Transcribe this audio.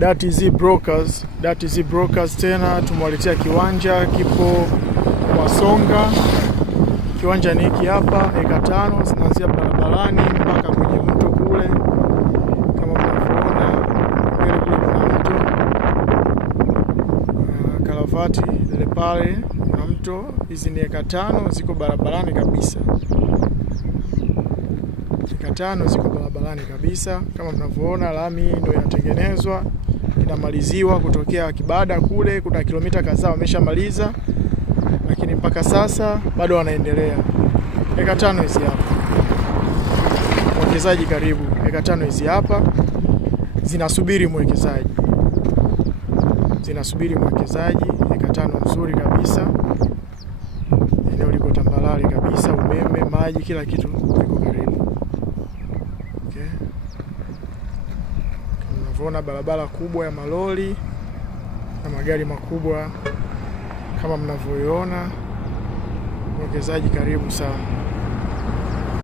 DarTz Brokers. DarTz Brokers tena tumewaletea kiwanja kipo Mwasonga. Kiwanja ni hiki hapa, eka 5 zinaanzia barabarani mpaka kwenye mto kule. Kama mnavyoona mbele kule kuna mto. Kalavati ile pale na mto. Hizi ni eka 5 ziko barabarani kabisa. Eka 5 ziko barabarani kabisa. Kama mnavyoona lami ndio inatengenezwa, inamaliziwa kutokea Kibada kule, kuna kilomita kadhaa wameshamaliza, lakini mpaka sasa bado wanaendelea. Eka 5 hizi hapa. Mwekezaji karibu. Eka 5 hizi hapa zinasubiri mwekezaji. Eka 5 nzuri kabisa. Eneo liko tambalale kabisa, umeme, maji, kila kitu liko karibu. Okay. Unavyoona barabara kubwa ya malori na magari makubwa kama mnavyoiona. Mwekezaji karibu sana.